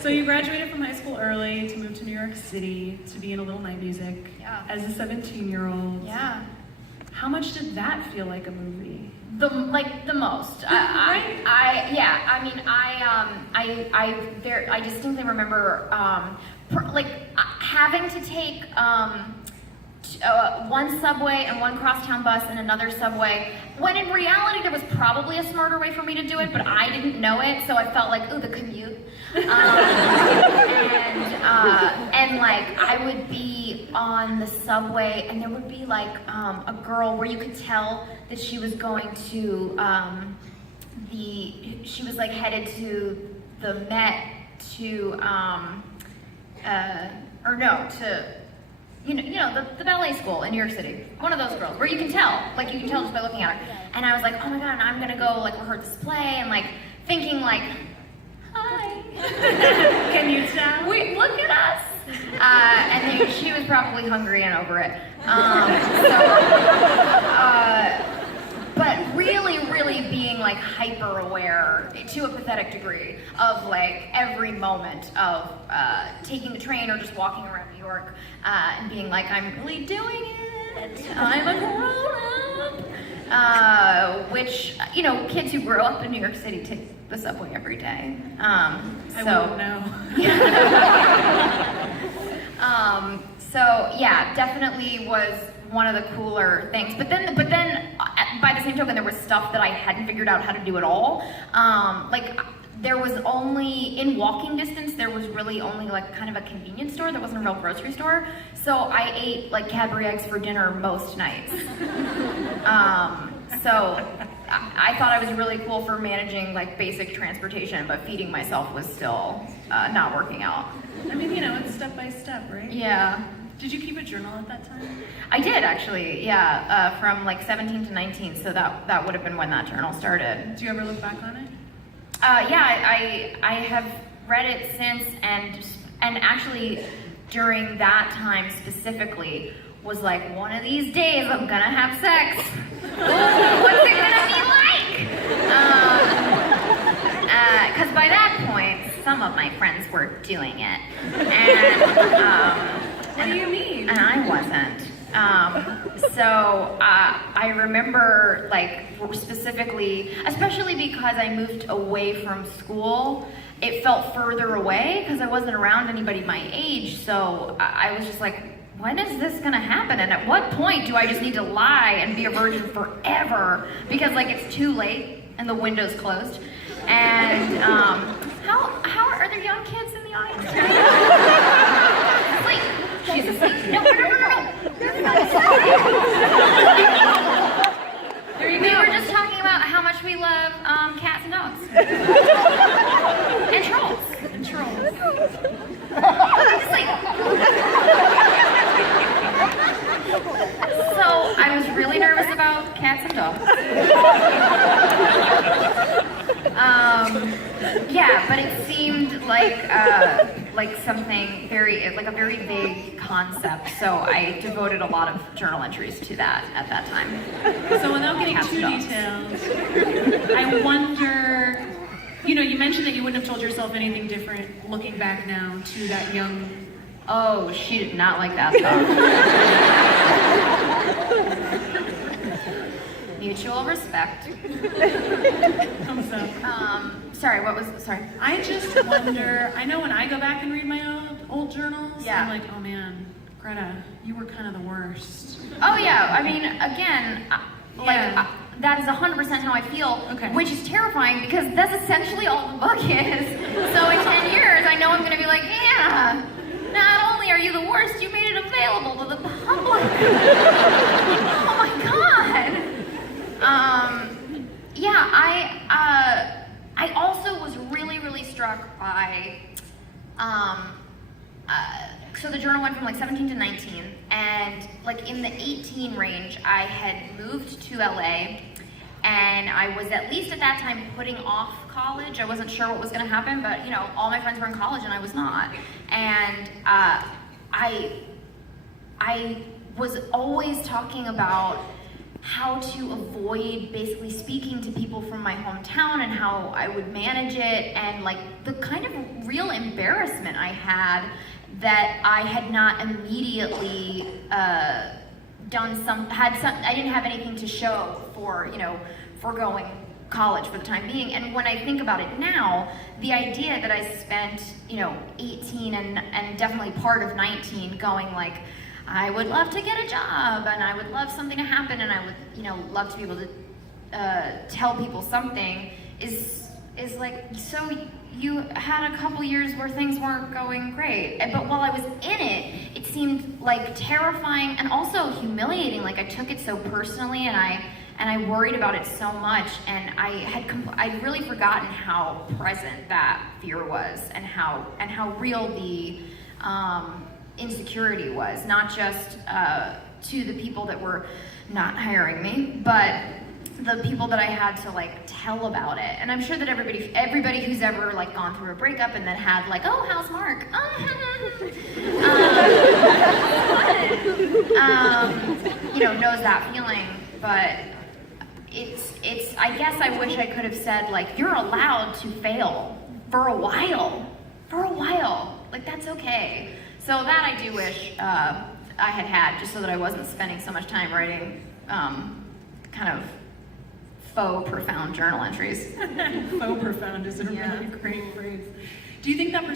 So you graduated from high school early to move to New York City to be in a little night music. Yeah. As a 17-year-old. Yeah. How much did that feel like a movie? The most. Right? I distinctly remember having to take one subway and one crosstown bus and another subway, when in reality there was probably a smarter way for me to do it, but I didn't know it, so I felt like, ooh, the commute. And I would be on the subway, and there would be a girl where you could tell that she was going to she was headed to the Met to the ballet school in New York City. One of those girls, where you can tell just by looking at her. And I was like, oh my God, I'm gonna go rehearse this play, and thinking hi. Can you tell? Look at us. And then she was probably hungry and over it. But really being hyper aware to a pathetic degree of every moment of taking the train or just walking around New York and being I'm really doing it. I'm a grown-up. Which, kids who grow up in New York City take the subway every day. I wouldn't know. So yeah, definitely was one of the cooler things. But then, by the same token, there was stuff that I hadn't figured out how to do at all. There was only, in walking distance, there was really only kind of a convenience store. There wasn't a real grocery store. So I ate Cadbury eggs for dinner most nights. So I thought I was really cool for managing basic transportation, but feeding myself was still not working out. I mean, it's step by step, right? Yeah. Did you keep a journal at that time? I did, actually, yeah, from 17 to 19, so that would have been when that journal started. Do you ever look back on it? Yeah, I have read it since, and actually during that time specifically was one of these days I'm gonna have sex. What's it gonna be like? Because by that point, some of my friends were doing it, and what do you mean? And I wasn't. So I remember specifically, especially because I moved away from school, it felt further away because I wasn't around anybody my age. So I was just when is this gonna happen? And at what point do I just need to lie and be a virgin forever? Because it's too late and the window's closed. And how are there young kids in the audience? She's asleep. No. There you go. We were just talking about how much we love cats and dogs. And trolls. So I was really nervous about cats and dogs. Yeah, but it seemed like something very, a very vague concept. So I devoted a lot of journal entries to that at that time. So without getting too detailed, I wonder, you mentioned that you wouldn't have told yourself anything different looking back now to that young... Oh, she did not like that stuff. Mutual respect. Thumbs up. Sorry. I just wonder, I know when I go back and read my old journals, yeah. I'm oh man, Greta, you were kind of the worst. Oh yeah, I mean, again, that is 100% how I feel, okay. Which is terrifying because that's essentially all the book is. So in 10 years, I know I'm gonna be yeah, not only are you the worst, you made it available to the public. Oh my God. I also was really struck by, so the journal went from 17 to 19, and in the 18 range, I had moved to LA, and I was at least at that time putting off college. I wasn't sure what was gonna happen, but all my friends were in college and I was not. And I was always talking about how to avoid basically speaking to people from my hometown and how I would manage it, and like the kind of real embarrassment I had that I had not immediately I didn't have anything to show for, foregoing college for the time being. And when I think about it now, the idea that I spent, 18 and definitely part of 19 going like, I would love to get a job, and I would love something to happen, and I would, love to be able to tell people something, is like, so you had a couple years where things weren't going great. But while I was in it, it seemed like terrifying and also humiliating. Like I took it so personally, and I worried about it so much, and I'd really forgotten how present that fear was, and how real the insecurity was, not just to the people that were not hiring me, but the people that I had to like tell about it. And I'm sure that everybody who's ever like gone through a breakup and then had like, oh, how's Mark? Knows that feeling. But it's I guess I wish I could have said like, you're allowed to fail for a while. Like that's okay. So that I do wish I had, just so that I wasn't spending so much time writing kind of faux profound journal entries. Faux profound is a really great phrase. Do you think that